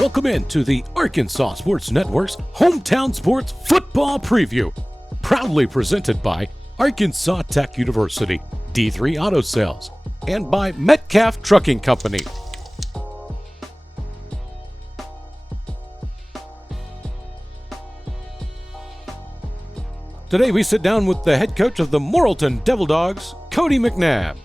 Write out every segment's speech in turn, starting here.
Welcome in to the Arkansas Sports Network's Hometown Sports Football Preview, proudly presented by Arkansas Tech University, D3 Auto Sales, and by Metcalf Trucking Company. Today we sit down with the head coach of the Morrilton Devil Dogs, Cody McNabb.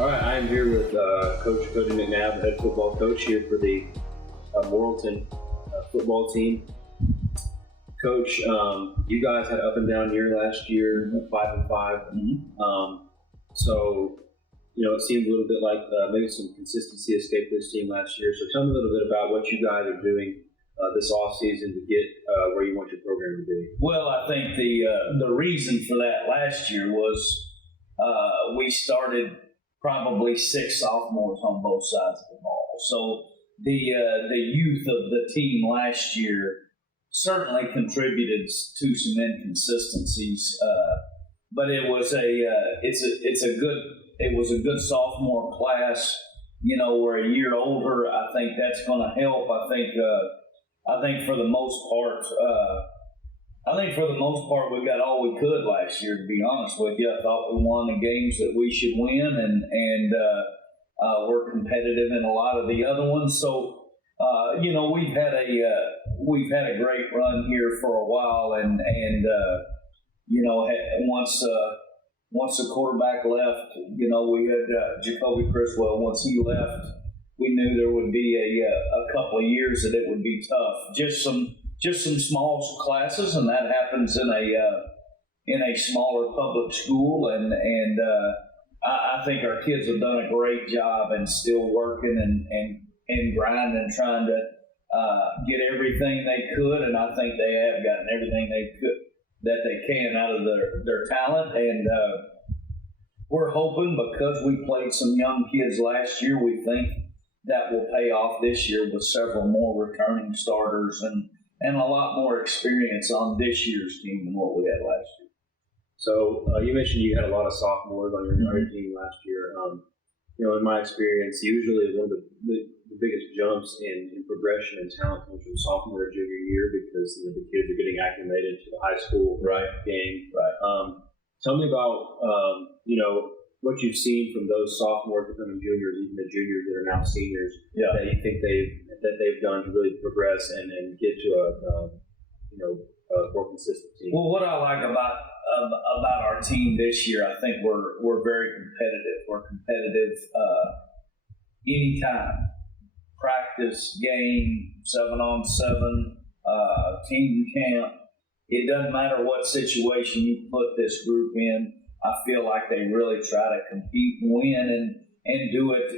All right, I am here with Coach Cody McNabb, head football coach here for the Morrilton football team. Coach, you guys had up and down year last year, 5-5. So, it seemed a little bit like maybe some consistency escaped this team last year. So tell me a little bit about what you guys are doing this offseason to get where you want your program to be. Well, I think the reason for that last year was we started probably 6 sophomores on both sides of the ball. So the youth of the team last year certainly contributed to some inconsistencies, but it was a good sophomore class. We're a year older. I think that's going to help. I think for the most part, we got all we could last year, to be honest with you. I thought we won the games that we should win, and we're competitive in a lot of the other ones. So, we've had a great run here for a while, and once the quarterback left, we had Jacoby Criswell. Once he left, we knew there would be a couple of years that it would be tough. Just some small classes, and that happens in a smaller public school, and I think our kids have done a great job and still working and grinding, trying to get everything they could, and I think they have gotten everything that they can out of their talent, and we're hoping, because we played some young kids last year, we think that will pay off this year with several more returning starters and a lot more experience on this year's team than what we had last year. So you mentioned you had a lot of sophomores on your team last year. In my experience, usually one of the biggest jumps in progression and talent comes from sophomore to junior year, because the kids are getting acclimated to the high school game. Right. Tell me about what you've seen from those sophomores becoming juniors, even the juniors that are now seniors, that you think they've done to really progress and get to a more consistent team. Well, what I like about our team this year, I think we're very competitive. We're competitive anytime. Practice, game, 7-on-7, team camp. It doesn't matter what situation you put this group in. I feel like they really try to compete and win and do it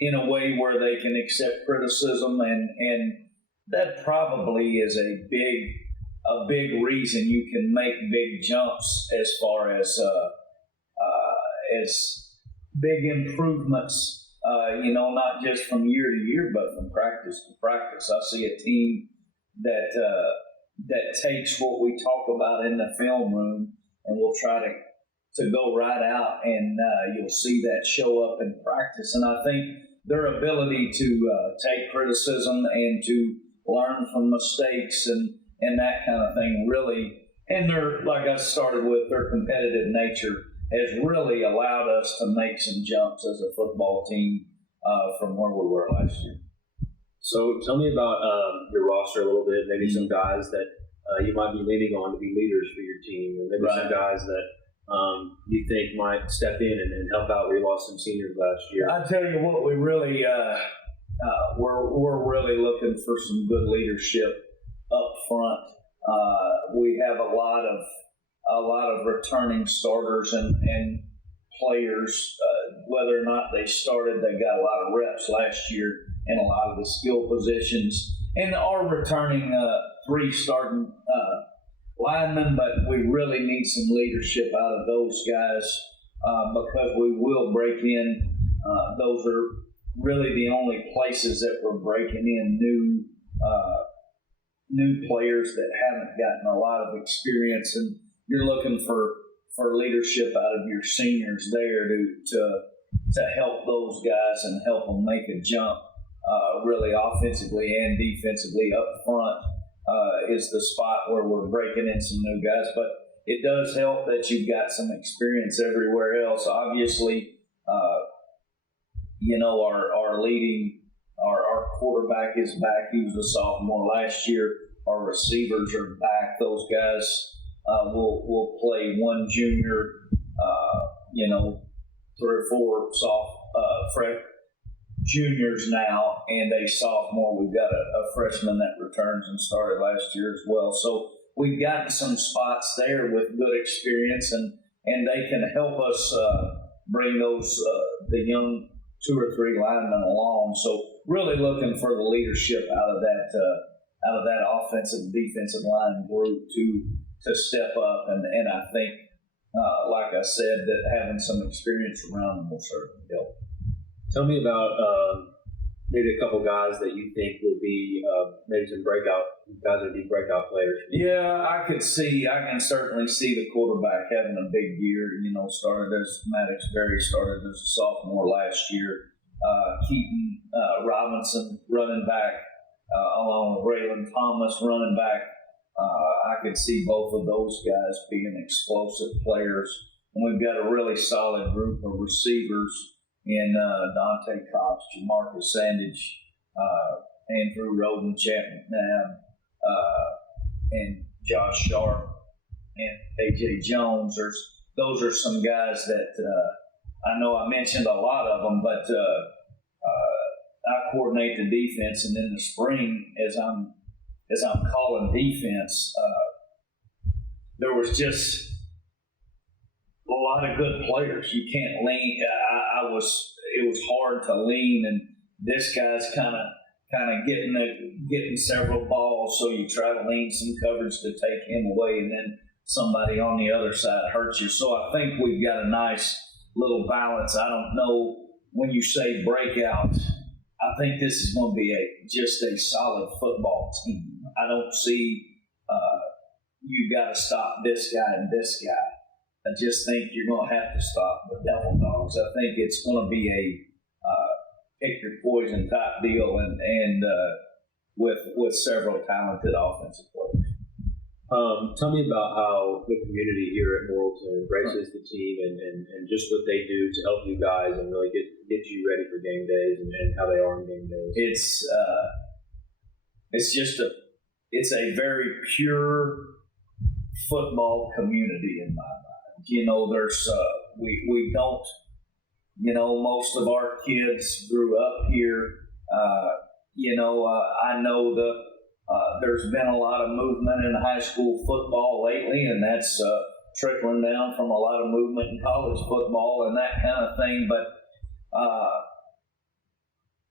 in a way where they can accept criticism, and that probably is a big reason you can make big jumps as far as big improvements. Not just from year to year, but from practice to practice. I see a team that takes what we talk about in the film room, and we'll try to go right out, and you'll see that show up in practice. And I think their ability to take criticism and to learn from mistakes and that kind of thing really, and like I started with, their competitive nature has really allowed us to make some jumps as a football team from where we were last year. So tell me about your roster a little bit, maybe some guys that you might be leaning on to be leaders for your team, or maybe some guys that you think might step in and help out. We lost some seniors last year. I tell you what, we really we're really looking for some good leadership up front. We have a lot of returning starters and players. Whether or not they started, they got a lot of reps last year in a lot of the skill positions, and are returning 3 starting linemen, but we really need some leadership out of those guys because we will break in. Those are really the only places that we're breaking in new players that haven't gotten a lot of experience, and you're looking for leadership out of your seniors there to help those guys and help them make a jump, really offensively and defensively up front. Is the spot where we're breaking in some new guys, but it does help that you've got some experience everywhere else. Obviously, our quarterback is back. He was a sophomore last year. Our receivers are back. Those guys will play one junior, 3 or 4 juniors now, and a sophomore. We've got a freshman that returns and started last year as well. So we've gotten some spots there with good experience, and they can help us bring those the young 2 or 3 linemen along. So really looking for the leadership out of that offensive and defensive line group to step up, and I think, like I said, that having some experience around them will certainly help. Tell me about maybe a couple guys that you think will be maybe some guys that be breakout players. Yeah, I can certainly see the quarterback having a big year. Maddox Berry started as a sophomore last year. Keaton Robinson, running back, along with Raylan Thomas, running back. I could see both of those guys being explosive players. And we've got a really solid group of receivers in Dante Cox, Jamarcus Sandage, Andrew Roden, Chapman Nab, and Josh Sharp, and A.J. Jones. Those are some guys that I know I mentioned a lot of them, but I coordinate the defense, and in the spring, as I'm calling defense, there was just a lot of good players. You can't lean. It was hard to lean, and this guy's kind of getting several balls, so you try to lean some coverage to take him away, and then somebody on the other side hurts you. So I think we've got a nice little balance. I don't know, when you say breakout, I think this is going to be just a solid football team. I don't see you've got to stop this guy and this guy. I just think you're going to have to stop the Devil Dogs. I think it's going to be a pick your poison type deal, and with several talented offensive players. Tell me about how the community here at Morrilton embraces the team and just what they do to help you guys and really get you ready for game days and how they are on game days. It's a very pure football community in my mind. There's we don't. Most of our kids grew up here. I know there's been a lot of movement in high school football lately, and that's trickling down from a lot of movement in college football and that kind of thing. But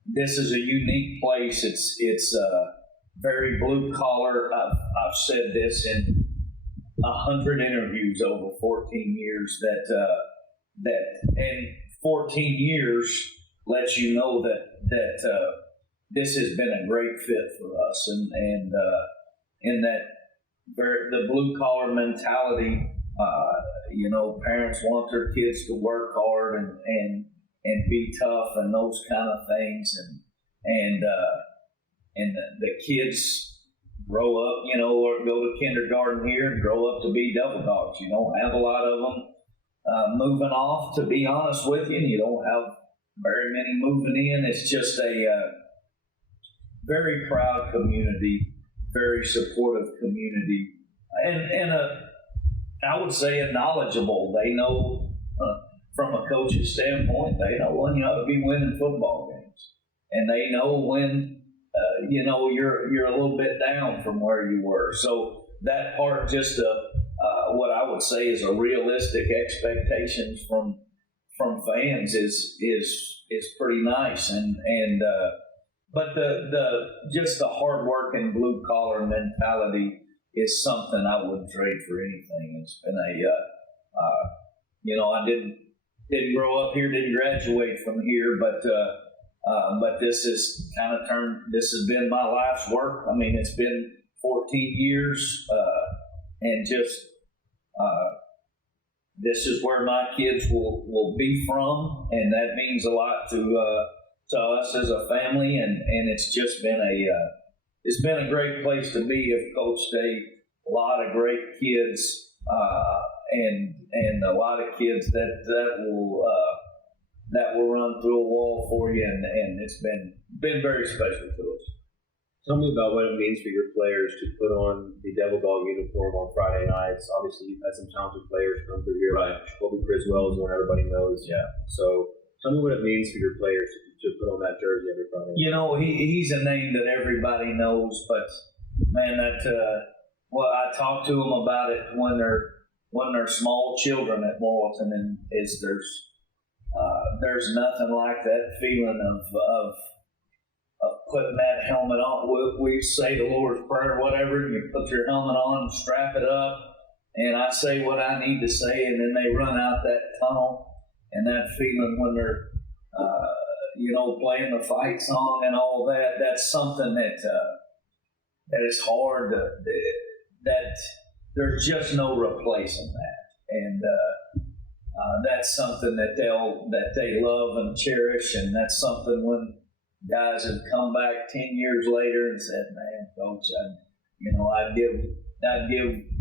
this is a unique place. It's very blue collar. I've said this in 100 interviews over 14 years and 14 years lets you know that this has been a great fit for us, and in that the blue collar mentality. Parents want their kids to work hard and be tough and those kind of things, and the kids grow up, or go to kindergarten here and grow up to be Devil Dogs. You don't have a lot of them moving off, to be honest with you, and you don't have very many moving in. It's just a very proud community, very supportive community, and I would say a knowledgeable. They know, from a coach's standpoint, they know when you ought to be winning football games, and they know when you're a little bit down from where you were. So that part, just what I would say is a realistic expectations from fans is pretty nice, but the hard work and blue collar mentality is something I wouldn't trade for anything. It's been I didn't grow up here, didn't graduate from here, but But this has this has been my life's work. I mean, it's been 14 years, and just this is where my kids will be from, and that means a lot to us as a family, and it's just been it's been a great place to be. I've coached a lot of great kids, and a lot of kids that will run through a wall for you, and it's been very special to us. Tell me about what it means for your players to put on the Devil Dog uniform on Friday nights. Obviously, you've had some talented players come through here, Right. like Jacoby Criswell is one everybody knows. Yeah. So tell me what it means for your players to put on that jersey every Friday. You know, he's a name that everybody knows, but man, well, I talk to them about it when they're small children at Morrilton, and there's nothing like that feeling of putting that helmet on. We say the Lord's Prayer, whatever, and you put your helmet on, strap it up, and I say what I need to say, and then they run out that tunnel, and that feeling when they're, playing the fight song and all that, that's something that is hard that there's just no replacing that. And that's something that they love and cherish, and that's something when guys have come back 10 years later and said, "Man, Coach, I'd give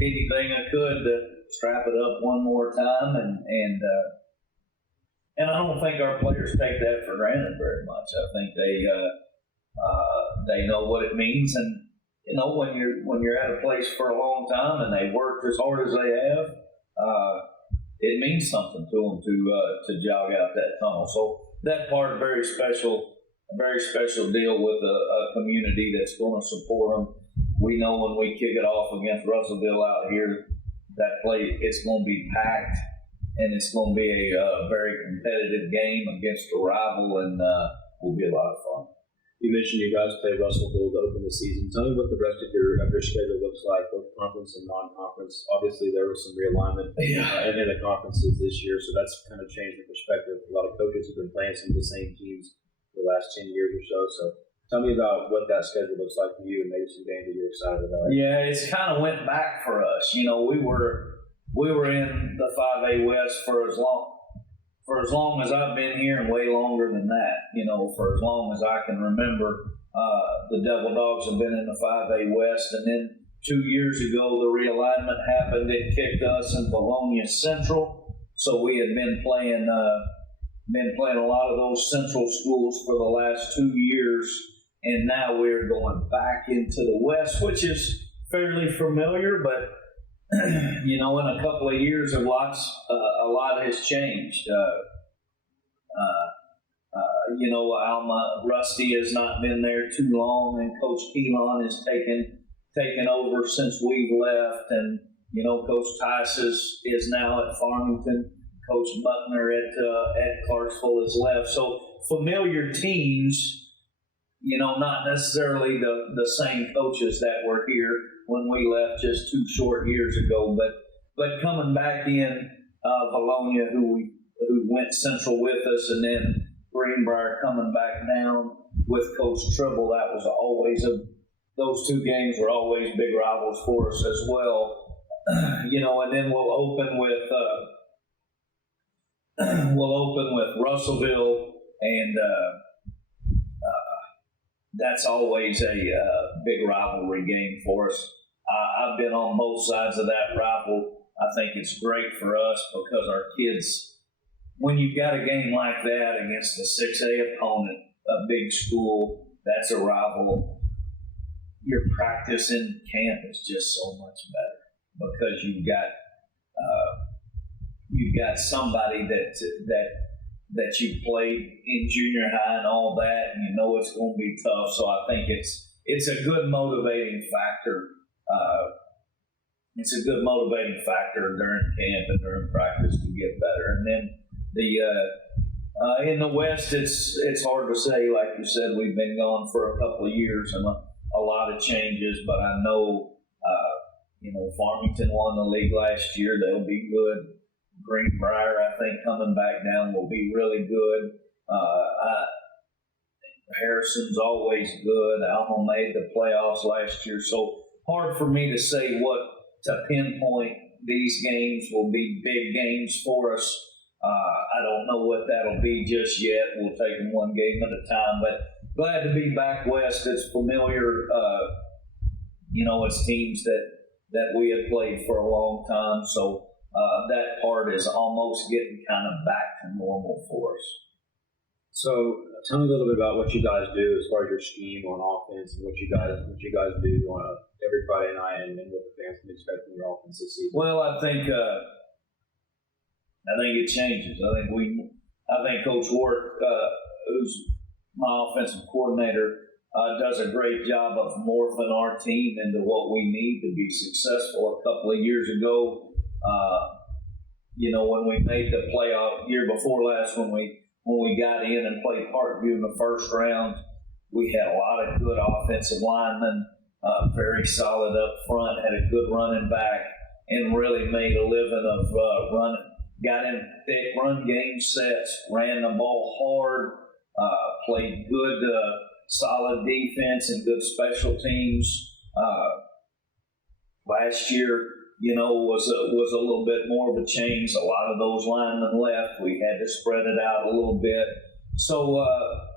anything I could to strap it up one more time," and I don't think our players take that for granted very much. I think they know what it means, and when you're at a place for a long time and they've worked as hard as they have, it means something to them to jog out that tunnel. So that part very special. A very special deal with a community that's going to support them. We know when we kick it off against Russellville out here, that play, it's going to be packed, and it's going to be a very competitive game against a rival, and will be a lot of fun. You mentioned you guys play Russellville to open the season. Tell me what the rest of your schedule looks like, both conference and non-conference. Obviously, there was some realignment in the conferences this year, so that's kind of changed the perspective. A lot of coaches have been playing some of the same teams the last 10 years or so. So tell me about what that schedule looks like for you, and maybe some games that you're excited about. Yeah, it's kind of went back for us. We were in the 5A West for as long as I've been here, and way longer than that. For as long as I can remember, the Devil Dogs have been in the 5A West, and then 2 years ago the realignment happened. It kicked us in Bologna Central, so we had been playing a lot of those central schools for the last 2 years, and now we're going back into the West, which is fairly familiar, but in a couple of years a lot has changed. Alma Rusty has not been there too long, and Coach Keelan has taken over since we've left, and Coach Tice is now at Farmington. Coach Buckner at Clarksville has left. So familiar teams, not necessarily the same coaches that were here when we left just 2 short years ago, but coming back in, Bologna, who went Central with us, and then Greenbrier coming back down with Coach Tribble, that was always those 2 games were always big rivals for us as well. And then we'll open with Russellville, and that's always a big rivalry game for us. I've been on both sides of that rival. I think it's great for us because our kids, when you've got a game like that against a 6A opponent, a big school, that's a rival, your practice in camp is just so much better because you've got somebody that you played in junior high and all that, and it's going to be tough. So I think it's a good motivating factor. It's a good motivating factor during camp and during practice to get better. And then in the West, it's hard to say. Like you said, we've been gone for a couple of years and a lot of changes. But I know, Farmington won the league last year. They'll be good. Greenbrier, I think, coming back down will be really good. Harrison's always good. Alma made the playoffs last year, so hard for me to say what to pinpoint. These games will be big games for us. I don't know what that'll be just yet. We'll take them one game at a time, but glad to be back west. It's familiar. It's teams that we have played for a long time, so that part is almost getting kind of back to normal for us. So tell me a little bit about what you guys do as far as your scheme on offense and what you guys do on every Friday night and what the fans can expect from your offense this season. Well, I think it changes. I think Coach Ward, who's my offensive coordinator, does a great job of morphing our team into what we need to be successful. A couple of years ago, when we made the playoff year before last, when we got in and played Parkview in the first round, we had a lot of good offensive linemen, very solid up front, had a good running back, and really made a living of running. Got in thick run game sets, ran the ball hard, played good, solid defense and good special teams. Last year, was a little bit more of a change. A lot of those linemen left. We had to spread it out a little bit. So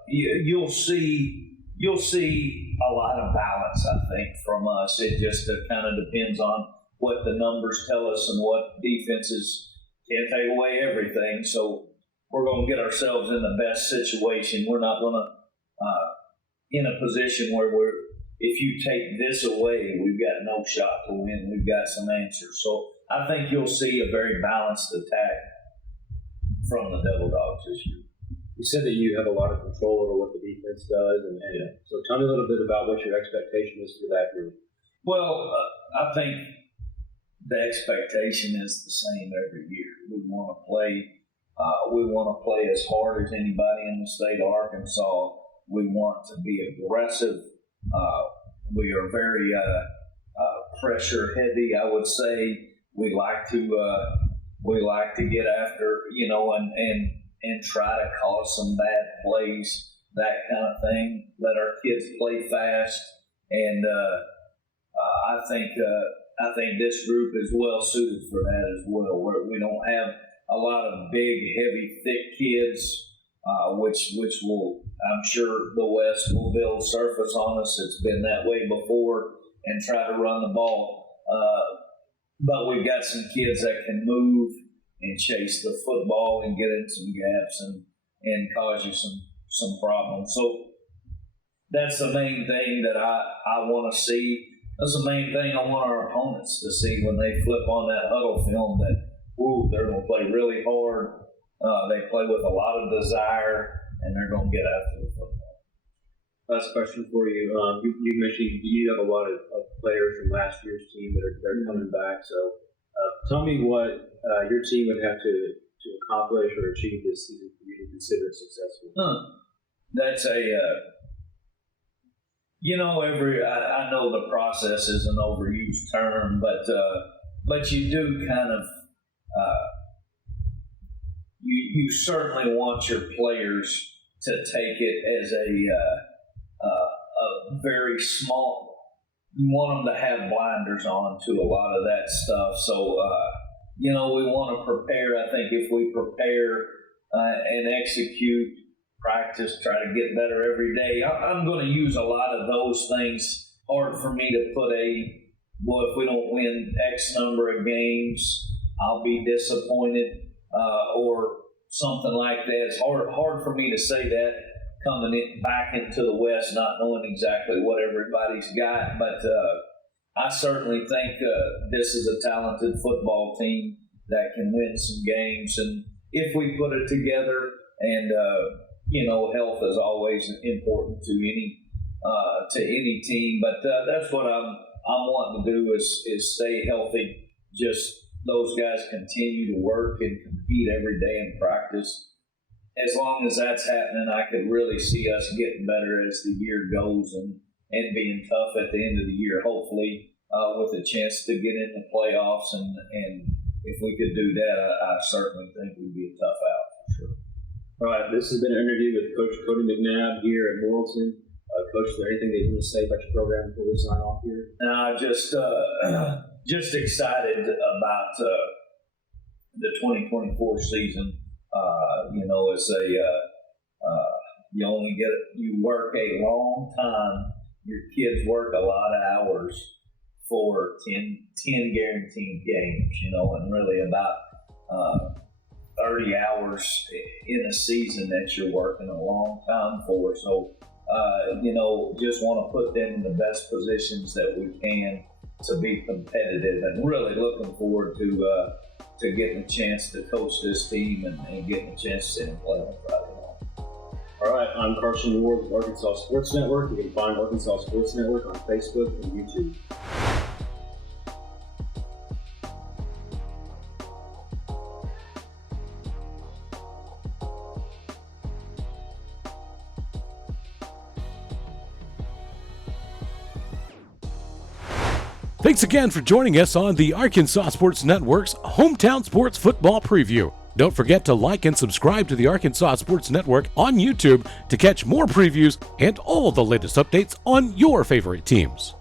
you'll see a lot of balance, I think, from us. It just kind of depends on what the numbers tell us and what defenses can't take away everything. So we're going to get ourselves in the best situation. We're not going to in a position where if you take this away, we've got no shot to win. We've got some answers. So I think you'll see a very balanced attack from the Devil Dogs this year. You said that you have a lot of control over what the defense does, and so tell me a little bit about what your expectation is for that group. Well, I think the expectation is the same every year. We want to play. We want to play as hard as anybody in the state of Arkansas. We want to be aggressive. We are very pressure heavy, I would say. We like to get after, and try to cause some bad plays, that kind of thing. Let our kids play fast, and I think this group is well suited for that as well. We don't have a lot of big, heavy, thick kids. Which will, I'm sure the West will build surface on us. It's been that way before and try to run the ball. But we've got some kids that can move and chase the football and get in some gaps and cause you some problems. So that's the main thing that I want to see. That's the main thing I want our opponents to see when they flip on that huddle film, that they're going to play really hard. They play with a lot of desire, and they're going to get after the football. Last question for you. You mentioned you have a lot of players from last year's team that are coming back. So tell me what your team would have to accomplish or achieve this season for you to consider it successful. That's I know the process is an overused term, but you do kind of you certainly want your players to take it as a very small. You want them to have blinders on to a lot of that stuff. So we want to prepare. I think if we prepare and execute, practice, try to get better every day. I'm going to use a lot of those things. Hard for me to put if we don't win X number of games, I'll be disappointed. Or something like that. It's hard for me to say that coming back into the West, not knowing exactly what everybody's got. But I certainly think this is a talented football team that can win some games. And if we put it together, and health is always important to any team. But that's what I'm wanting to do is stay healthy. Just those guys continue to work and compete every day in practice. As long as that's happening, I could really see us getting better as the year goes and being tough at the end of the year, hopefully with a chance to get in the playoffs. And if we could do that, I certainly think we'd be a tough out for sure. All right, this has been an interview with Coach Cody McNabb here at Morrilton. Coach, is there anything that you want to say about your program before we sign off here? Just excited about the 2024 season. It's you work a long time. Your kids work a lot of hours for 10 guaranteed games, and really about 30 hours in a season that you're working a long time for. So, just want to put them in the best positions that we can to be competitive, and really looking forward to getting a chance to coach this team and getting a chance to sit and play on Friday night. All right, I'm Carson Ward with Arkansas Sports Network. You can find Arkansas Sports Network on Facebook and YouTube. Thanks again for joining us on the Arkansas Sports Network's Hometown Sports Football Preview. Don't forget to like and subscribe to the Arkansas Sports Network on YouTube to catch more previews and all the latest updates on your favorite teams.